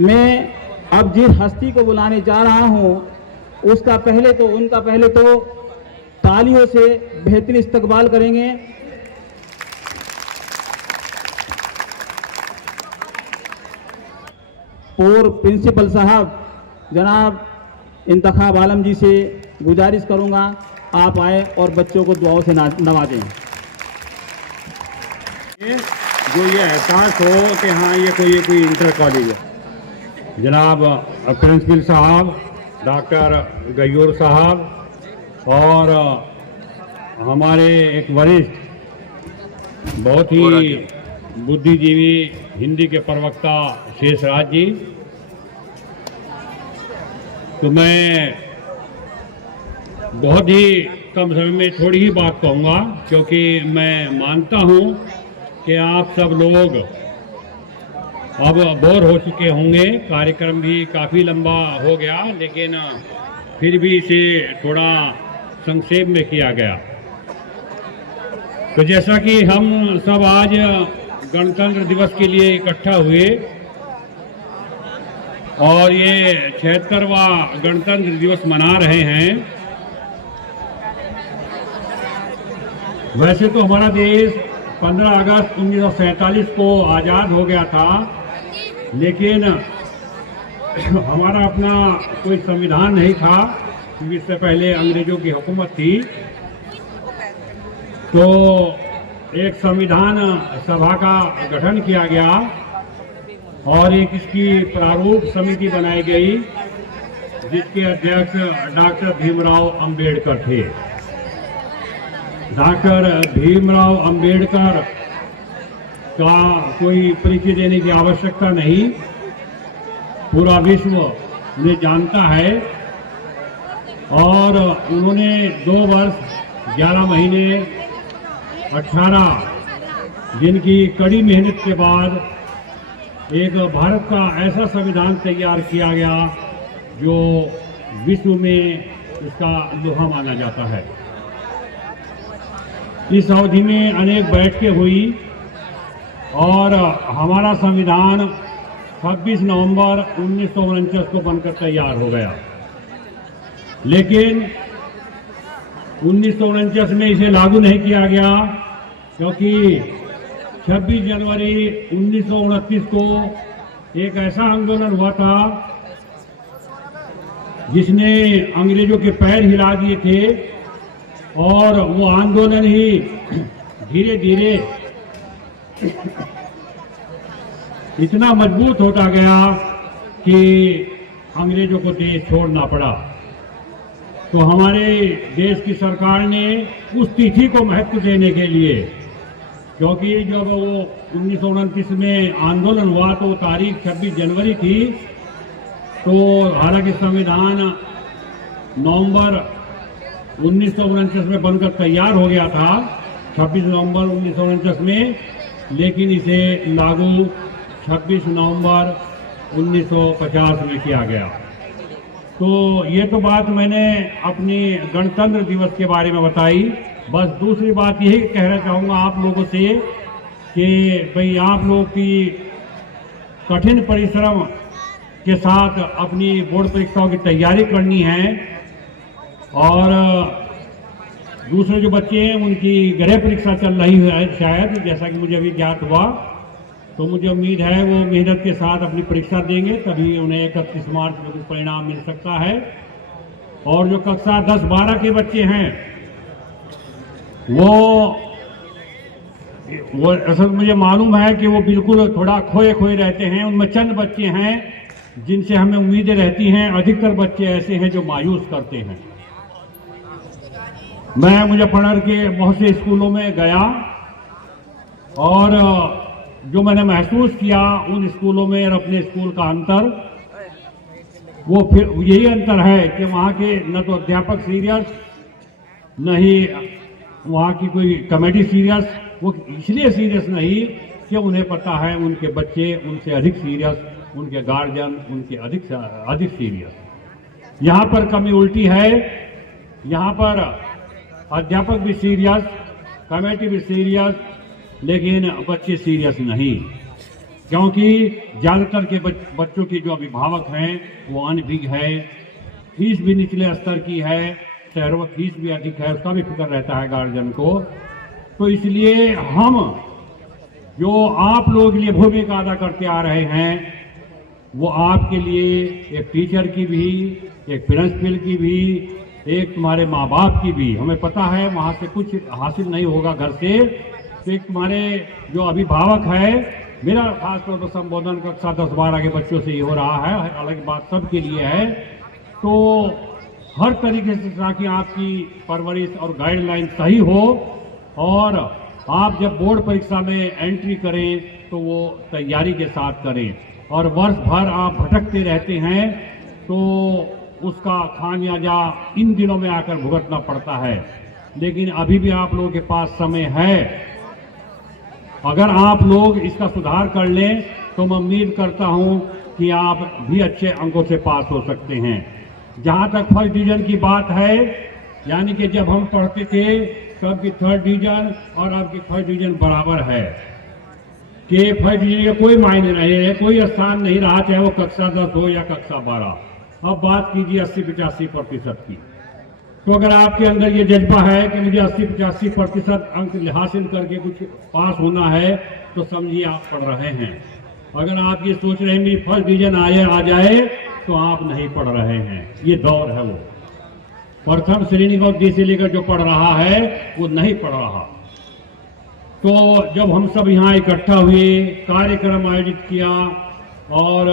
मैं अब जिस हस्ती को बुलाने जा रहा हूं उनका पहले तो तालियों से बेहतरीन इस्तकबाल करेंगे। पूर्व प्रिंसिपल साहब जनाब इंतखाब आलम जी से गुजारिश करूंगा आप आए और बच्चों को दुआओं से नवाजें। जो ये एहसास हो कि हाँ ये कोई इंटर कॉलेज है। जनाब प्रिंसिपल साहब, डॉक्टर गयूर साहब और हमारे एक वरिष्ठ बहुत ही बुद्धिजीवी हिंदी के प्रवक्ता शेषराज जी, तो मैं बहुत ही कम समय में थोड़ी ही बात कहूँगा, क्योंकि मैं मानता हूँ कि आप सब लोग अब बोर हो चुके होंगे। कार्यक्रम भी काफ़ी लंबा हो गया, लेकिन फिर भी इसे थोड़ा संक्षेप में किया गया। तो जैसा कि हम सब आज गणतंत्र दिवस के लिए इकट्ठा हुए और ये 76वां गणतंत्र दिवस मना रहे हैं। वैसे तो हमारा देश 15 अगस्त 1947 को आज़ाद हो गया था, लेकिन हमारा अपना कोई संविधान नहीं था, क्योंकि इससे पहले अंग्रेजों की हुकूमत थी। तो एक संविधान सभा का गठन किया गया और एक इसकी प्रारूप समिति बनाई गई, जिसके अध्यक्ष डॉक्टर भीमराव अंबेडकर थे। डॉक्टर भीमराव अंबेडकर का कोई परिचय देने की आवश्यकता नहीं, पूरा विश्व उन्हें जानता है। और उन्होंने 2 वर्ष 11 महीने 18 दिन की कड़ी मेहनत के बाद एक भारत का ऐसा संविधान तैयार किया गया जो विश्व में इसका लोहा माना जाता है। इस अवधि में अनेक बैठकें हुई और हमारा संविधान 26 नवंबर 1949 को बनकर तैयार हो गया। लेकिन 1949 में इसे लागू नहीं किया गया, क्योंकि 26 जनवरी 1929 को एक ऐसा आंदोलन हुआ था जिसने अंग्रेजों के पैर हिला दिए थे, और वो आंदोलन ही धीरे धीरे इतना मजबूत होता गया कि अंग्रेजों को देश छोड़ना पड़ा। तो हमारे देश की सरकार ने उस तिथि को महत्व देने के लिए, क्योंकि जब वो 1929 में आंदोलन हुआ तो तारीख 26 जनवरी थी, तो हालांकि संविधान नवंबर 1949 में बनकर तैयार हो गया था, 26 नवंबर 1949 में, लेकिन इसे लागू 26 नवंबर 1950 में किया गया। तो ये तो बात मैंने अपनी गणतंत्र दिवस के बारे में बताई। बस दूसरी बात यही कहना चाहूँगा आप लोगों से कि भाई आप लोग की कठिन परिश्रम के साथ अपनी बोर्ड परीक्षाओं की तैयारी करनी है, और दूसरे जो बच्चे हैं उनकी गृह परीक्षा चल रही है शायद, जैसा कि मुझे अभी ज्ञात हुआ। तो मुझे उम्मीद है वो मेहनत के साथ अपनी परीक्षा देंगे, तभी उन्हें 31 मार्च को कुछ परिणाम मिल सकता है। और जो कक्षा 10-12 के बच्चे हैं वो असल मुझे मालूम है कि वो बिल्कुल थोड़ा खोए खोए रहते हैं। उनमें चंद बच्चे हैं जिनसे हमें उम्मीदें रहती हैं, अधिकतर बच्चे ऐसे हैं जो मायूस करते हैं। मैं मुजफ्फरनगर के बहुत से स्कूलों में गया और जो मैंने महसूस किया उन स्कूलों में और अपने स्कूल का अंतर, वो फिर यही अंतर है कि वहाँ के न तो अध्यापक सीरियस, न ही वहाँ की कोई कमेटी सीरियस। वो इसलिए सीरियस नहीं कि उन्हें पता है उनके बच्चे उनसे अधिक सीरियस, उनके गार्जियन उनके अधिक सीरियस। यहाँ पर कमी उल्टी है, यहाँ पर अध्यापक भी सीरियस, कमेटी भी सीरियस, लेकिन बच्चे सीरियस नहीं। क्योंकि ज़्यादातर के बच्चों के जो अभिभावक हैं वो अनभिज्ञ है, फीस भी निचले स्तर की है, शहरों में फीस भी अधिक है, उसका भी फिक्र रहता है गार्जियन को। तो इसलिए हम जो आप लोगों के लिए भूमिका अदा करते आ रहे हैं वो आपके लिए एक टीचर की भी, एक प्रिंसिपल की भी, एक तुम्हारे माँ बाप की भी। हमें पता है वहाँ से कुछ हासिल नहीं होगा घर से, तो एक तुम्हारे जो अभिभावक है, मेरा खासतौर पर संबोधन कक्षा 10-12 के बच्चों से ही हो रहा है, अलग बात सबके लिए है। तो हर तरीके से ताकि आपकी परवरिश और गाइडलाइन सही हो और आप जब बोर्ड परीक्षा में एंट्री करें तो वो तैयारी के साथ करें। और वर्ष भर आप भटकते रहते हैं तो उसका खामियाजा इन दिनों में आकर भुगतना पड़ता है। लेकिन अभी भी आप लोगों के पास समय है, अगर आप लोग इसका सुधार कर लें तो मैं उम्मीद करता हूं कि आप भी अच्छे अंकों से पास हो सकते हैं। जहां तक फर्स्ट डिवीजन की बात है, यानी कि जब हम पढ़ते थे तब की थर्ड डिवीजन और अब की फर्स्ट डिवीजन बराबर है कि फर्स्ट डिवीजन का कोई मायने नहीं है, कोई स्थान नहीं रहा, चाहे वो कक्षा 10 हो या कक्षा 12। अब बात कीजिए 80-85% की। तो अगर आपके अंदर ये जज्बा है कि मुझे 80-85% अंक हासिल करके कुछ पास होना है तो समझिए आप पढ़ रहे हैं। अगर आप ये सोच रहे हैं मेरी फर्स्ट डिवीजन आ जाए तो आप नहीं पढ़ रहे हैं। ये दौर है, वो प्रथम श्रेणी का उद्देश्य से लेकर जो पढ़ रहा है वो नहीं पढ़ रहा। तो जब हम सब यहाँ इकट्ठा हुए, कार्यक्रम आयोजित किया और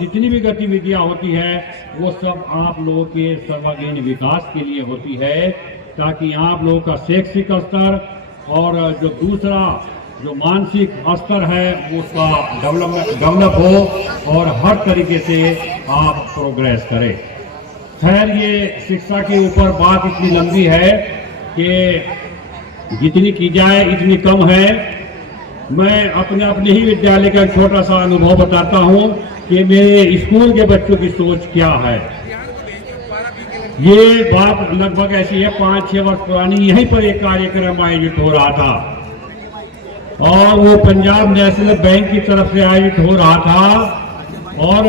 जितनी भी गतिविधियां होती है वो सब आप लोगों के सर्वांगीण विकास के लिए होती है, ताकि आप लोगों का शैक्षिक स्तर और जो दूसरा जो मानसिक स्तर है उसका डेवलप हो और हर तरीके से आप प्रोग्रेस करें। खैर ये शिक्षा के ऊपर बात इतनी लंबी है कि जितनी की जाए इतनी कम है। मैं अपने ही विद्यालय का छोटा सा अनुभव बताता हूं कि मेरे स्कूल के बच्चों की सोच क्या है। ये बात लगभग ऐसी है 5-6 वर्ष पुरानी। यहीं पर एक कार्यक्रम आयोजित हो रहा था और वो पंजाब नेशनल बैंक की तरफ से आयोजित हो रहा था और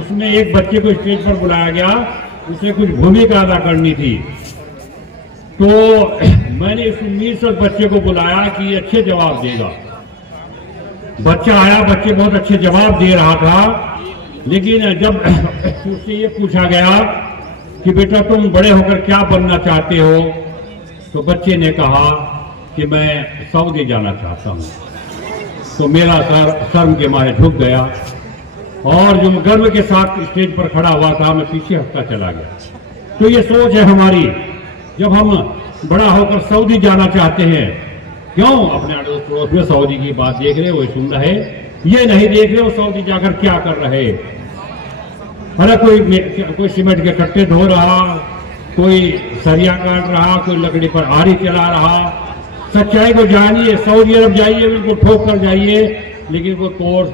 उसमें एक बच्चे को स्टेज पर बुलाया गया, उसे कुछ भूमिका अदा करनी थी। तो मैंने इस उम्मीद से बच्चे को बुलाया कि अच्छे जवाब देगा। बच्चा आया, बच्चे बहुत अच्छे जवाब दे रहा था, लेकिन जब उससे ये पूछा गया कि बेटा तुम बड़े होकर क्या बनना चाहते हो, तो बच्चे ने कहा कि मैं सऊदी जाना चाहता हूँ। तो मेरा सर शर्म के मारे झुक गया और जो गर्व के साथ स्टेज पर खड़ा हुआ था मैं पीछे हटता चला गया। तो ये सोच है हमारी, जब हम बड़ा होकर सऊदी जाना चाहते हैं, क्यों अपने अड़ोस पड़ोस में सऊदी की बात देख रहे, वो सुन रहे, ये नहीं देख रहे वो सऊदी जाकर क्या कर रहे। अरे कोई सीमेंट के कट्टे धो रहा, कोई सरिया काट रहा, कोई लकड़ी पर आरी चला रहा। सच्चाई को जानिए, सऊदी अरब जाइए, उनको ठोक कर जाइए, लेकिन कोई कोर्स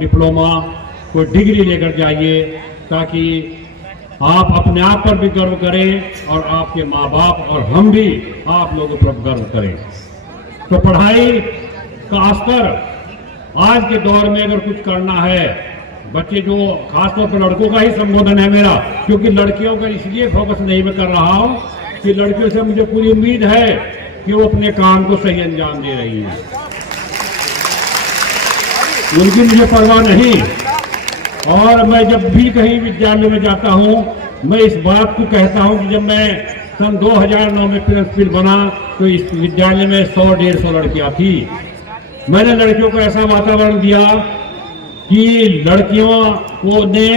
डिप्लोमा कोई डिग्री लेकर जाइए, ताकि आप अपने आप पर भी गर्व करें और आपके माँ बाप और हम भी आप लोगों पर गर्व करें। तो पढ़ाई का स्तर आज के दौर में अगर कुछ करना है, बच्चे जो खासतौर पर लड़कों का ही संबोधन है मेरा, क्योंकि लड़कियों का इसलिए फोकस नहीं मैं कर रहा हूं कि लड़कियों से मुझे पूरी उम्मीद है कि वो अपने काम को सही अंजाम दे रही हैं, उनकी मुझे परवाह नहीं। और मैं जब भी कहीं विद्यालय में जाता हूं, मैं इस बात को कहता हूं कि जब मैं सन 2009 में प्रिंसिपल बना तो इस विद्यालय में 100-150 लड़कियां थी। मैंने लड़कियों को ऐसा वातावरण दिया कि लड़कियों को ने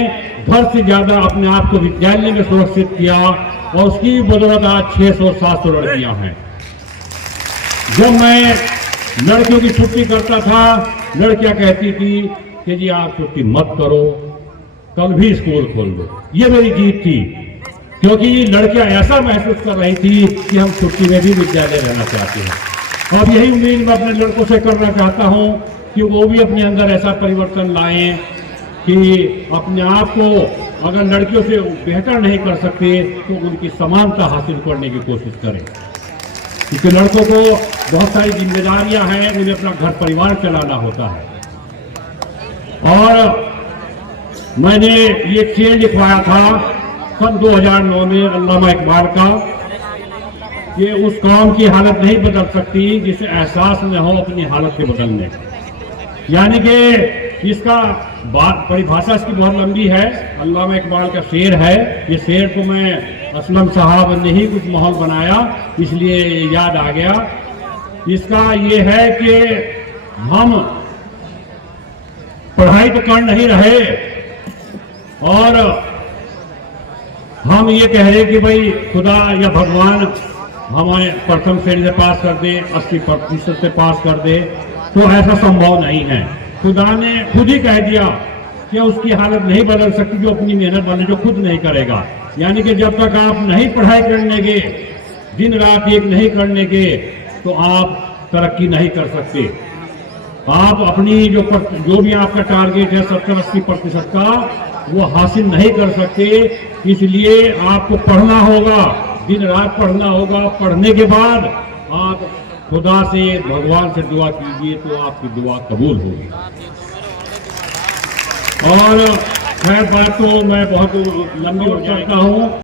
घर से ज्यादा अपने आप को विद्यालय में सुरक्षित किया और उसकी बदौलत आज 600-700 लड़कियां हैं। जब मैं लड़कियों की छुट्टी करता था, लड़कियां कहती थी कि जी आप छुट्टी मत करो, कल भी स्कूल खोल दो। ये मेरी जीत थी, क्योंकि लड़कियां ऐसा महसूस कर रही थी कि हम छुट्टी में भी विद्यालय रहना चाहते हैं। अब यही उम्मीद मैं अपने लड़कों से करना चाहता हूं कि वो भी अपने अंदर ऐसा परिवर्तन लाएं कि अपने आप को अगर लड़कियों से बेहतर नहीं कर सकते तो उनकी समानता हासिल करने की कोशिश करें, क्योंकि लड़कों को बहुत सारी जिम्मेदारियां हैं, उन्हें अपना घर परिवार चलाना होता है। और मैंने ये शेर लिखवाया था सन 2009 में अल्लामा इकबाल का कि उस कौम की हालत नहीं बदल सकती जिसे एहसास न हो अपनी हालत के बदलने का। यानी कि इसका परिभाषा इसकी बहुत लंबी है, अल्लामा इकबाल का शेर है। ये शेर को मैं असलम साहब ने ही कुछ माहौल बनाया इसलिए याद आ गया। इसका ये है कि हम पढ़ाई तो कर नहीं रहे और हम ये कह रहे कि भाई खुदा या भगवान हमारे प्रथम श्रेणी से पास कर दे, 80% से पास कर दे, तो ऐसा संभव नहीं है। खुदा ने खुद ही कह दिया कि उसकी हालत नहीं बदल सकती जो अपनी मेहनत बने, जो खुद नहीं करेगा। यानी कि जब तक आप नहीं पढ़ाई करने के, दिन रात एक नहीं करने के, तो आप तरक्की नहीं कर सकते। आप अपनी जो भी आपका टारगेट है 70-80% का, वो हासिल नहीं कर सकते। इसलिए आपको पढ़ना होगा, दिन रात पढ़ना होगा। पढ़ने के बाद आप खुदा से, भगवान से दुआ कीजिए तो आपकी दुआ कबूल होगी। और खैर बात तो मैं बहुत लंबी हो जाता हूँ।